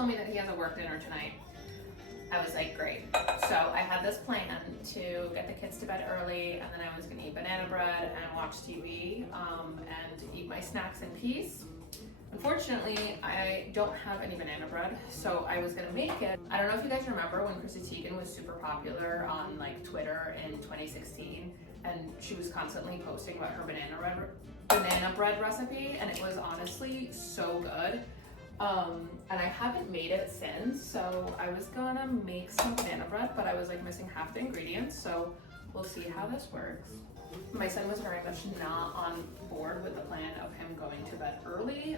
told me that he has a work dinner tonight, I was like, great. So I had this plan to get the kids to bed early, and then I was gonna eat banana bread and watch TV and eat my snacks in peace. Unfortunately, I don't have any banana bread, so I was gonna make it. I don't know if you guys remember when Chrissy Teigen was super popular on like Twitter in 2016, and she was constantly posting about her banana bread recipe, and it was honestly so good. And I haven't made it since, so I was gonna make some banana bread, but I was like missing half the ingredients, so we'll see how this works. My son was very much not on board with the plan of him going to bed early,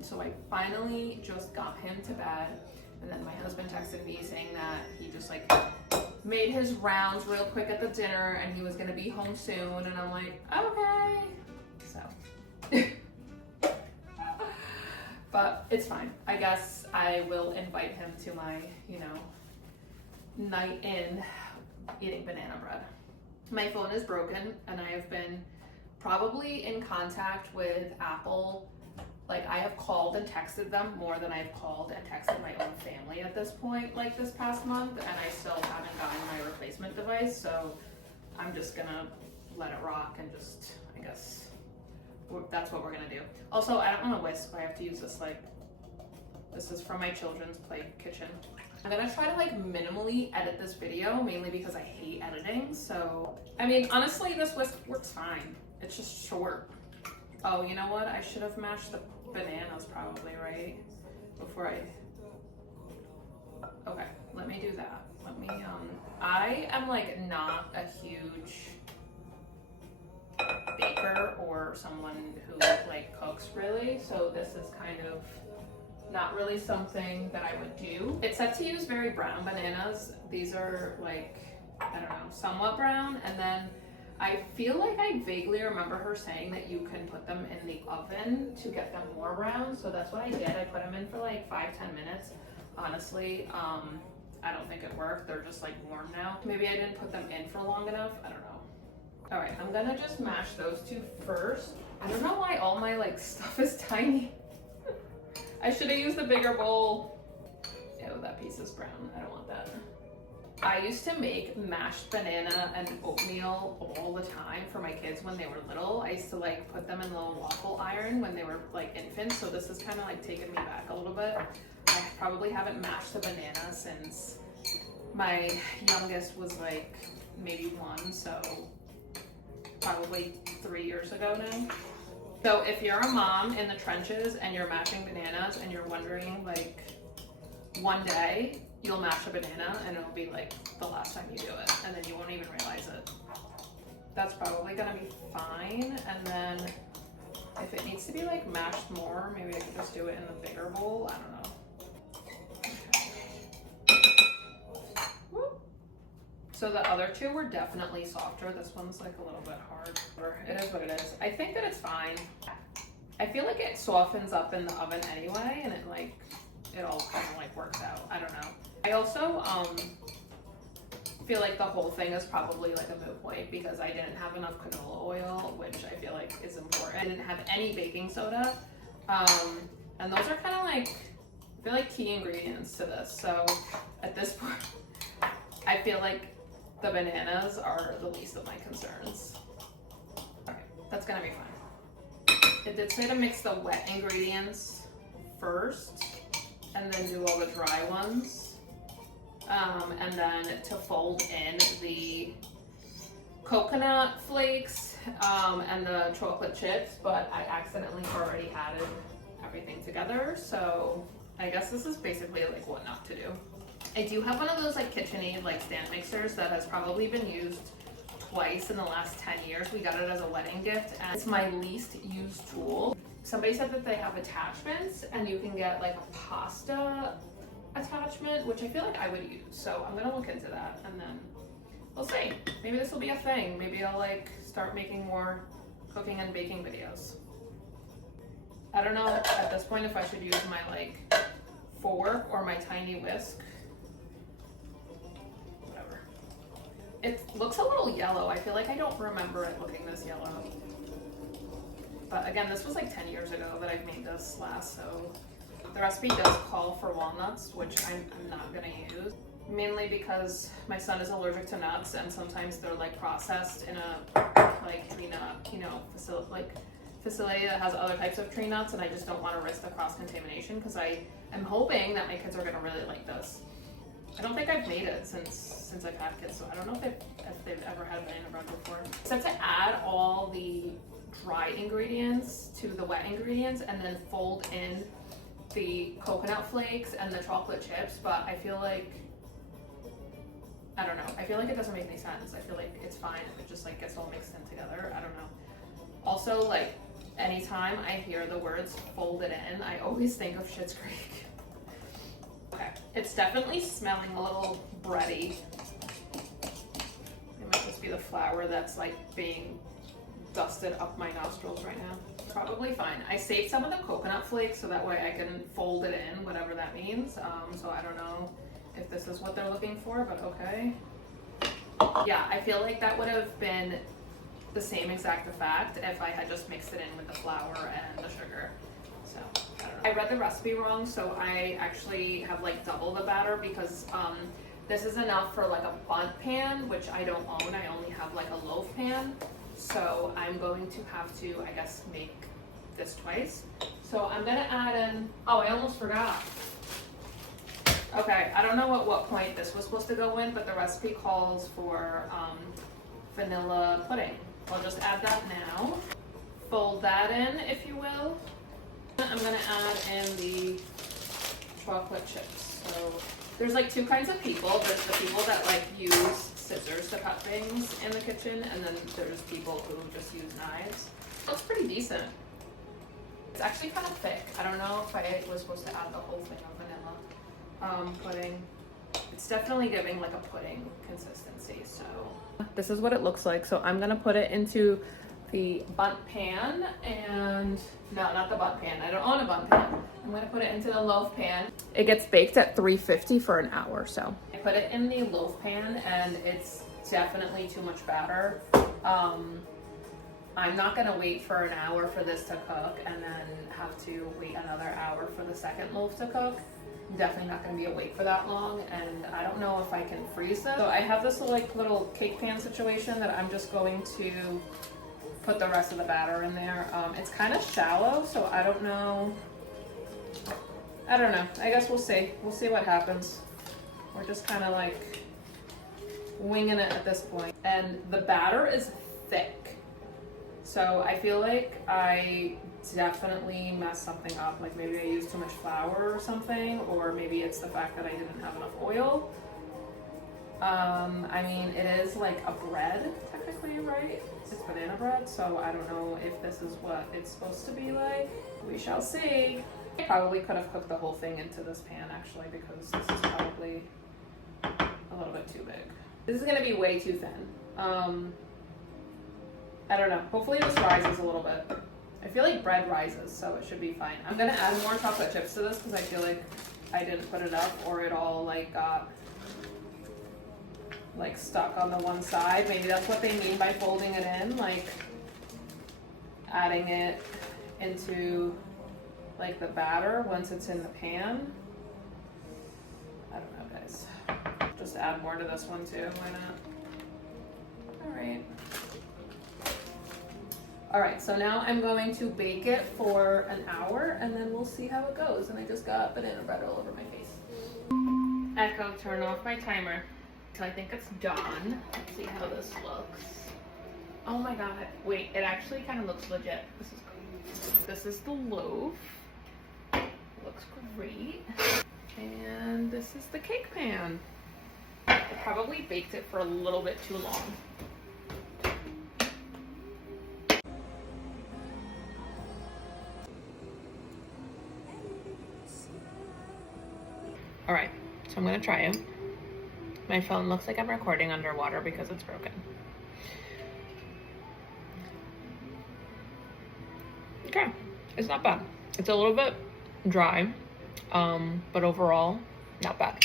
so I finally just got him to bed, and then my husband texted me saying that he just like made his rounds real quick at the dinner and he was gonna be home soon, and I'm like, okay. So but it's fine. I guess I will invite him to my, night in eating banana bread. My phone is broken and I have been probably in contact with Apple. Like, I have called and texted them more than I've called and texted my own family at this point, like this past month, and I still haven't gotten my replacement device, so I'm just gonna let it rock and just, I guess, that's what we're gonna do. Also, I don't want a whisk, I have to use this, this is from my children's play kitchen. I'm gonna try to minimally edit this video, mainly because I hate editing, so, I mean, honestly, this whisk works fine. It's just short. Oh, you know what? I should have mashed the bananas probably, right? Before okay, let me do that. Let me, I am not a huge baker or someone who cooks really, so this is kind of not really something that I would do. It's said to use very brown bananas. These are I don't know, somewhat brown, and then I feel like I vaguely remember her saying that you can put them in the oven to get them more brown, so that's what I did. I put them in for 5-10 minutes. Honestly, I don't think it worked. They're just warm now. Maybe I didn't put them in for long enough. I don't know. All right, I'm gonna just mash those two first. I don't know why all my stuff is tiny. I should have used a bigger bowl. Ew, that piece is brown. I don't want that. I used to make mashed banana and oatmeal all the time for my kids when they were little. I used to put them in the little waffle iron when they were infants, so this is kind of taking me back a little bit. I probably haven't mashed the banana since my youngest was maybe 1, so probably 3 years ago now. So if you're a mom in the trenches and you're mashing bananas and you're wondering one day you'll mash a banana and it'll be the last time you do it, and then you won't even realize it. That's probably gonna be fine. And then if it needs to be mashed more, maybe I could just do it in the bigger bowl. I don't know. So the other two were definitely softer. This one's a little bit hard. It is what it is. I think that it's fine. I feel like it softens up in the oven anyway, and it all kind of works out. I don't know. I also feel like the whole thing is probably a moot point because I didn't have enough canola oil, which I feel is important. I didn't have any baking soda, and those are kind of I feel key ingredients to this. So at this point, I feel the bananas are the least of my concerns. Okay, that's gonna be fine. It did say to mix the wet ingredients first and then do all the dry ones. And then to fold in the coconut flakes and the chocolate chips, but I accidentally already added everything together. So I guess this is basically what not to do. I do have one of those KitchenAid stand mixers that has probably been used twice in the last 10 years. We got it as a wedding gift, and it's my least used tool. Somebody said that they have attachments and you can get a pasta attachment, which I feel I would use. So I'm gonna look into that, and then we'll see. Maybe this will be a thing. Maybe I'll start making more cooking and baking videos. I don't know at this point if I should use my fork or my tiny whisk. It looks a little yellow. I feel I don't remember it looking this yellow. But again, this was 10 years ago that I made this last, so The recipe does call for walnuts, which I'm not gonna use. Mainly because my son is allergic to nuts, and sometimes they're like processed in a like tree nut, facility that has other types of tree nuts, and I just don't want to risk the cross contamination because I am hoping that my kids are gonna really like this. I don't think I've made it since I've had kids, so I don't know if they've ever had banana bread before. Except to add all the dry ingredients to the wet ingredients and then fold in the coconut flakes and the chocolate chips, but I feel like, I don't know, I feel like it doesn't make any sense. I feel like it's fine if it just like gets all mixed in together. I don't know. Also, like, anytime I hear the words folded in, I always think of Schitt's Creek. Okay, it's definitely smelling a little bready. It might just be the flour that's like being dusted up my nostrils right now. Probably fine. I saved some of the coconut flakes so that way I can fold it in, whatever that means. So I don't know if this is what they're looking for, but okay. Yeah, I feel like that would have been the same exact effect if I had just mixed it in with the flour and the sugar. So I don't know. I read the recipe wrong, so I actually have like double the batter because this is enough for like a bundt pan, which I don't own. I only have like a loaf pan. So I'm going to have to, I guess, make this twice. So I'm gonna add in, oh, I almost forgot. Okay, I don't know at what point this was supposed to go in, but the recipe calls for vanilla pudding. I'll just add that now. Fold that in, if you will. I'm gonna add in the chocolate chips. So there's like two kinds of people. There's the people that like use scissors to cut things in the kitchen, and then there's people who just use knives. Looks pretty decent. It's actually kind of thick. I don't know if I was supposed to add the whole thing of vanilla pudding. It's definitely giving like a pudding consistency. So this is what it looks like. So I'm gonna put it into the bundt pan, and no, not the bundt pan. I don't own a bundt pan. I'm gonna put it into the loaf pan. It gets baked at 350 for an hour. So I put it in the loaf pan, and it's definitely too much batter. I'm not gonna wait for an hour for this to cook and then have to wait another hour for the second loaf to cook. I'm definitely not gonna be awake for that long, and I don't know if I can freeze this. So I have this like little cake pan situation that I'm just going to put the rest of the batter in there. It's kind of shallow, so I don't know. I guess we'll see. We'll see what happens. We're just kind of like winging it at this point. And the batter is thick. So I feel like I definitely messed something up. Like maybe I used too much flour or something, or maybe it's the fact that I didn't have enough oil. I mean, it is like a bread technically, right? It's banana bread, so I don't know if this is what it's supposed to be like. We shall see. I probably could have cooked the whole thing into this pan actually, because this is probably a little bit too big. This is gonna be way too thin. I don't know. Hopefully this rises a little bit. I feel like bread rises, so it should be fine. I'm gonna add more chocolate chips to this because I feel like I didn't put it up, or it all like got like stuck on the one side. Maybe that's what they mean by folding it in, like adding it into like the batter once it's in the pan. I don't know, guys. Just add more to this one too, why not? All right. All right, so now I'm going to bake it for an hour, and then we'll see how it goes. And I just got banana bread all over my face. Echo, turn off my timer. So I think it's done. Let's see how this looks. Oh my God, wait, it actually kind of looks legit. This is the loaf. Looks great. And this is the cake pan. I probably baked it for a little bit too long. All right, so I'm gonna try it. My phone looks like I'm recording underwater because it's broken. Okay, it's not bad. It's a little bit dry, but overall, not bad.